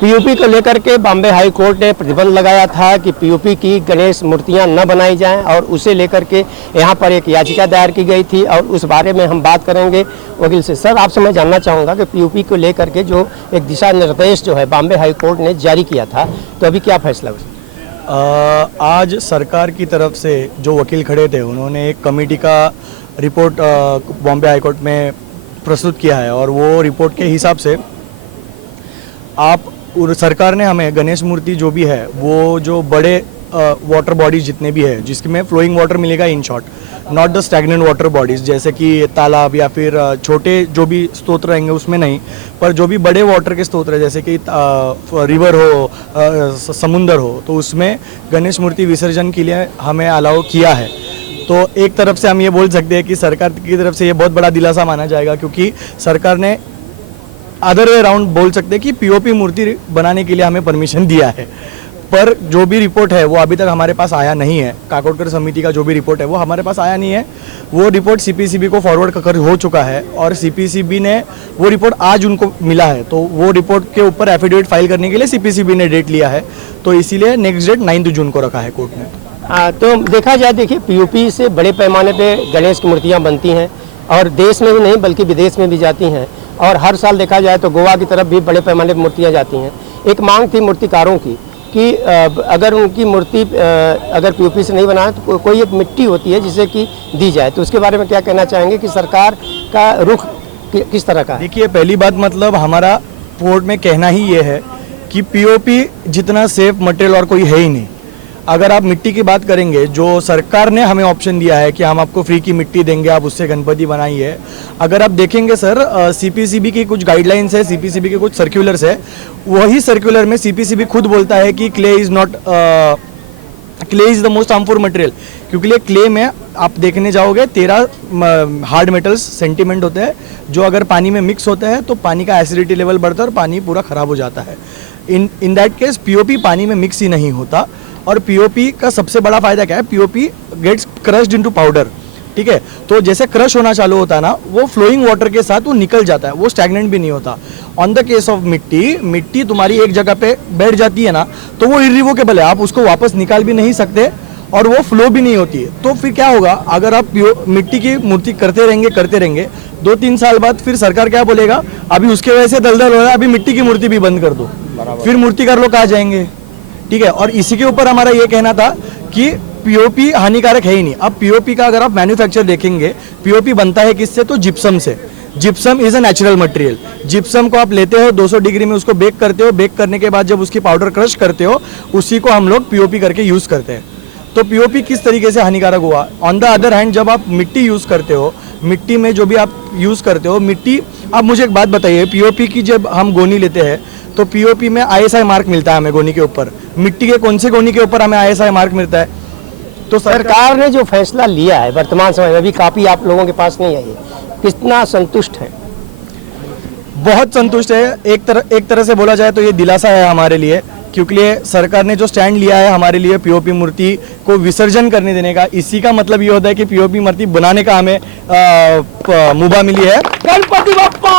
POP को लेकर के बॉम्बे हाई कोर्ट ने प्रतिबंध लगाया था कि पीओपी की गणेश मूर्तियां न बनाई जाएं और उसे लेकर के यहां पर एक याचिका दायर की गई थी और उस बारे में हम बात करेंगे वकील से। सर, आपसे मैं जानना चाहूँगा कि पीओपी को लेकर के जो एक दिशा निर्देश जो है बॉम्बे हाई कोर्ट ने जारी किया था, तो अभी क्या फैसला हुआ? आज सरकार की तरफ से जो वकील खड़े थे उन्होंने एक कमेटी का रिपोर्ट बॉम्बे हाई कोर्ट में प्रस्तुत किया है और वो रिपोर्ट के हिसाब से सरकार ने हमें गणेश मूर्ति जो भी है वो जो बड़े वाटर बॉडीज जितने भी है जिसमें फ्लोइंग वाटर मिलेगा, in short not the stagnant water bodies जैसे कि तालाब या फिर छोटे जो भी स्रोत रहेंगे उसमें नहीं, पर जो भी बड़े वाटर के स्रोत है जैसे कि रिवर हो, समुंदर हो, तो उसमें गणेश मूर्ति विसर्जन के लिए हमें अलाउ किया है। तो एक तरफ से हम ये बोल सकते हैं कि सरकार की तरफ से ये बहुत बड़ा दिलासा माना जाएगा, क्योंकि सरकार ने अदर वे राउंड बोल सकते हैं कि पीओपी मूर्ति बनाने के लिए हमें परमिशन दिया है, पर जो भी रिपोर्ट है वो अभी तक हमारे पास आया नहीं है। काकोडकर समिति का जो भी रिपोर्ट है वो हमारे पास आया नहीं है। वो रिपोर्ट सीपीसीबी को फॉरवर्ड कर हो चुका है और सीपीसीबी ने वो रिपोर्ट आज उनको मिला है, तो वो रिपोर्ट के ऊपर एफिडेविट फाइल करने के लिए सीपीसीबी ने डेट लिया है, तो इसीलिए नेक्स्ट डेट 9 जून को रखा है कोर्ट ने। तो देखा जाए, देखिए पीओपी से बड़े पैमाने पर गणेश की मूर्तियाँ बनती हैं और देश में भी नहीं बल्कि विदेश में भी जाती हैं, और हर साल देखा जाए तो गोवा की तरफ भी बड़े पैमाने पर मूर्तियाँ जाती हैं। एक मांग थी मूर्तिकारों की कि अगर उनकी मूर्ति अगर पीओपी से नहीं बनाए तो कोई एक मिट्टी होती है जिसे कि दी जाए, तो उसके बारे में क्या कहना चाहेंगे कि सरकार का रुख किस तरह का है? देखिए, पहली बात मतलब हमारा कोर्ट में कहना ही ये है कि पीओपी जितना सेफ मटेरियल और कोई है ही नहीं। अगर आप मिट्टी की बात करेंगे, जो सरकार ने हमें ऑप्शन दिया है कि हम आपको फ्री की मिट्टी देंगे, आप उससे गणपति बनाइए। अगर आप देखेंगे सर, सीपीसीबी की कुछ गाइडलाइंस है, सीपीसीबी के कुछ सर्कुलर्स है, वही सर्कुलर में सीपीसीबी खुद बोलता है कि clay is the most harmful material, क्योंकि क्ले में आप देखने जाओगे 13 हार्ड मेटल्स सेंटीमेंट होते हैं जो अगर पानी में मिक्स होते हैं तो पानी का एसिडिटी लेवल बढ़ता है और पानी पूरा खराब हो जाता है। इन दैट केस पीओपी पानी में मिक्स ही नहीं होता। और पीओपी का सबसे बड़ा फायदा क्या है, POP gets crushed into powder, ठीक है। तो जैसे क्रश होना चालू होता है ना, वो फ्लोइंग वाटर के साथ वो निकल जाता है, वो स्टैग्नेंट भी नहीं होता। ऑन द केस ऑफ मिट्टी तुम्हारी एक जगह पे बैठ जाती है ना, तो वो इरिवोकेबल है, आप उसको वापस निकाल भी नहीं सकते और वो फ्लो भी नहीं होती है। तो फिर क्या होगा, अगर आप मिट्टी की मूर्ति करते रहेंगे 2-3 साल बाद फिर सरकार क्या बोलेगा, अभी उसके वजह से दलदल हो रहा है, अभी मिट्टी की मूर्ति भी बंद कर दो, फिर मूर्तिकार लोग कहाँ जाएंगे, ठीक है। और इसी के ऊपर हमारा ये कहना था कि पीओपी हानिकारक है ही नहीं। अब पीओपी का अगर आप मैन्युफैक्चर देखेंगे, पीओपी बनता है किससे, तो जिप्सम से। Gypsum is a natural material. Gypsum को आप लेते हो, 200 डिग्री में उसको बेक करते हो, बेक करने के बाद जब उसकी पाउडर क्रश करते हो, उसी को हम लोग पीओपी करके यूज करते हैं। तो पीओपी किस तरीके से हानिकारक हुआ। ऑन द अदर हैंड, जब आप मिट्टी यूज करते हो, मिट्टी में जो भी आप यूज करते हो मिट्टी, आप मुझे एक बात बताइए, पीओपी की जब हम गोनी लेते हैं तो पीओपी में आईएसआई मार्क मिलता है हमें गोनी के ऊपर, मिट्टी के कौन से गोनी के ऊपर हमें आईएसआई मार्क मिलता है। तो सरकार ने जो फैसला लिया है वर्तमान समय में, अभी कापी आप लोगों के पास नहीं आई है, कितना संतुष्ट है? बहुत संतुष्ट है। एक तरह से बोला जाए तो ये दिलासा है हमारे लिए, क्योंकि सरकार ने जो स्टैंड लिया है हमारे लिए पीओपी मूर्ति को विसर्जन करने देने का, इसी का मतलब ये होता है कि पीओपी मूर्ति बनाने का हमें मुभा मिली है। गणपति बप्पा।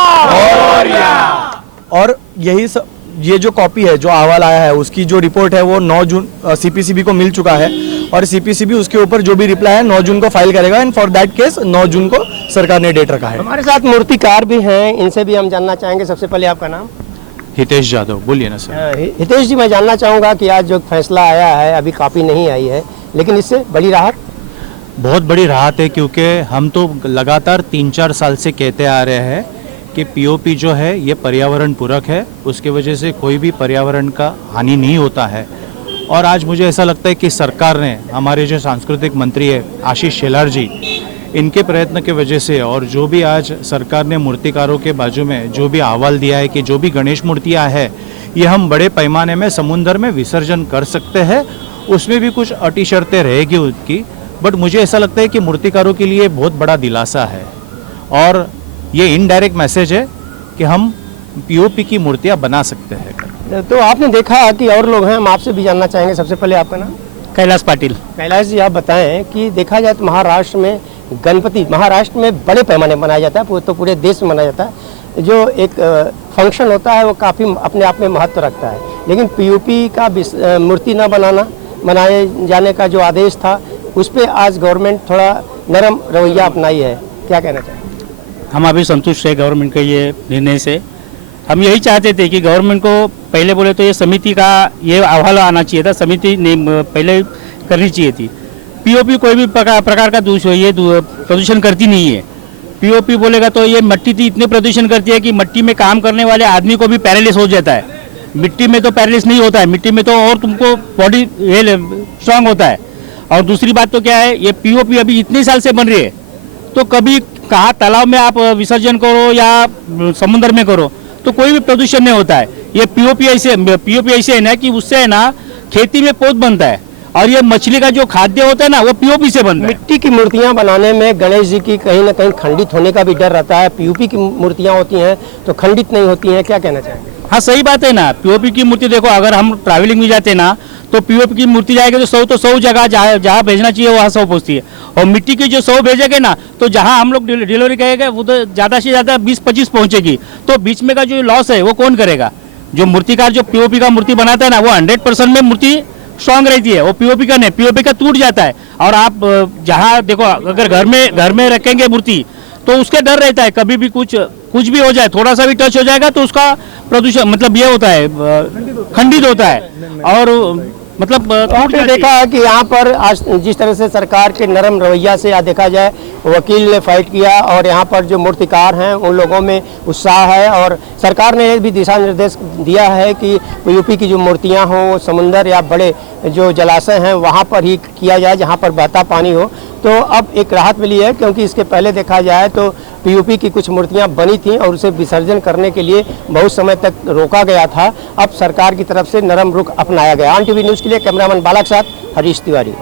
और ये जो कॉपी है, जो अहवाल आया है, उसकी जो रिपोर्ट है वो 9 जून सीपीसीबी को मिल चुका है और सीपीसीबी उसके ऊपर जो भी रिप्लाई है 9 जून को फाइल करेगा। एंड फॉर दैट केस 9 जून को सरकार ने डेट रखा है। हमारे साथ मूर्तिकार भी हैं, इनसे भी हम जानना चाहेंगे। सबसे पहले आपका नाम? हितेश जादव। बोलिए ना सर। हितेश जी, मैं जानना चाहूँगा कि आज जो फैसला आया है, अभी कापी नहीं आई है, लेकिन इससे बड़ी राहत? बहुत बड़ी राहत है, क्योंकि हम तो लगातार 3-4 साल से कहते आ रहे हैं कि पीओपी जो है ये पर्यावरण पूरक है, उसके वजह से कोई भी पर्यावरण का हानि नहीं होता है। और आज मुझे ऐसा लगता है कि सरकार ने, हमारे जो सांस्कृतिक मंत्री है आशीष शेलार जी, इनके प्रयत्न के वजह से, और जो भी आज सरकार ने मूर्तिकारों के बाजू में जो भी अहवाल दिया है कि जो भी गणेश मूर्तियाँ हैं ये हम बड़े पैमाने में समुद्र में विसर्जन कर सकते हैं, उसमें भी कुछ अटी शर्तें रहेगी उनकी, बट मुझे ऐसा लगता है कि मूर्तिकारों के लिए बहुत बड़ा दिलासा है और ये इनडायरेक्ट मैसेज है कि हम पीओपी की मूर्तियां बना सकते हैं। तो आपने देखा कि और लोग हैं, हम आपसे भी जानना चाहेंगे। सबसे पहले आपका नाम? कैलाश पाटिल। कैलाश जी, आप बताएं कि देखा जाए तो महाराष्ट्र में गणपति महाराष्ट्र में बड़े पैमाने पर मनाया जाता है, तो पूरे देश में मनाया जाता है, जो एक फंक्शन होता है वो काफ़ी अपने आप में महत्व रखता है। लेकिन पीओपी का मूर्ति न बनाए जाने का जो आदेश था उस पर आज गवर्नमेंट थोड़ा नरम रवैया अपनाई है, क्या कहना चाहिए? हम अभी संतुष्ट है गवर्नमेंट के ये निर्णय से। हम यही चाहते थे कि गवर्नमेंट को पहले बोले तो ये समिति का ये हवाला आना चाहिए था, समिति ने पहले करनी चाहिए थी। पीओपी कोई भी प्रकार का ये प्रदूषण करती नहीं है। पीओपी बोलेगा तो ये मिट्टी इतने प्रदूषण करती है कि मिट्टी में काम करने वाले आदमी को भी पैरालिस हो जाता है। मिट्टी में तो पैरालिस नहीं होता है, मिट्टी में तो और तुमको बॉडी स्ट्रांग होता है। और दूसरी बात तो क्या है, ये पीओपी अभी इतने साल से बन रही है, तो कभी कहाँ तालाब में आप विसर्जन करो या समुद्र में करो तो कोई भी प्रदूषण नहीं होता है। ये पीओपी ऐसे है ना कि उससे है ना खेती में पौध बनता है, और ये मछली का जो खाद्य होता है ना वो पीओपी से बनता है। मिट्टी की मूर्तियां बनाने में गणेश जी की कहीं ना कहीं खंडित होने का भी डर रहता है। पीओपी की मूर्तियां होती हैं तो खंडित नहीं होती हैं, क्या कहना चाहेंगे? हाँ सही बात है ना। पीओपी की मूर्ति देखो, अगर हम ट्रैवलिंग में जाते हैं ना तो पीओपी की मूर्ति जाएगी तो 100 जगह जहाँ भेजना चाहिए वहाँ 100 पहुँचती है। और मिट्टी की जो 100 भेजेंगे ना तो जहाँ हम लोग डिलीवरी करेंगे वो तो ज़्यादा से ज़्यादा 20-25 पहुँचेगी। तो बीच में का जो लॉस है वो कौन करेगा? जो मूर्तिकार जो पीओपी का मूर्ति बनाता है ना वो 100% में मूर्ति स्ट्रांग रहती है। वो पीओपी का नहीं, पीओपी का टूट जाता है। और आप जहाँ देखो, अगर घर में रखेंगे मूर्ति तो उसके डर रहता है कभी भी कुछ भी हो जाए, थोड़ा सा भी टच हो जाएगा तो उसका प्रदूषण मतलब ये होता है, खंडित होता है। और मतलब आपने देखा है कि यहाँ पर आज जिस तरह से सरकार के नरम रवैया से आज देखा जाए, वकील ने फाइट किया और यहाँ पर जो मूर्तिकार हैं उन लोगों में उत्साह है। और सरकार ने भी दिशा निर्देश दिया है कि पीओपी की जो मूर्तियाँ हों वो समुंदर या बड़े जो जलाशय हैं वहाँ पर ही किया जाए जहाँ पर बहता पानी हो। तो अब एक राहत मिली है, क्योंकि इसके पहले देखा जाए तो पीओपी की कुछ मूर्तियां बनी थीं और उसे विसर्जन करने के लिए बहुत समय तक रोका गया था। अब सरकार की तरफ से नरम रुख अपनाया गया। ऑन टीवी न्यूज़ के लिए कैमरामैन बालक साथ हरीश तिवारी।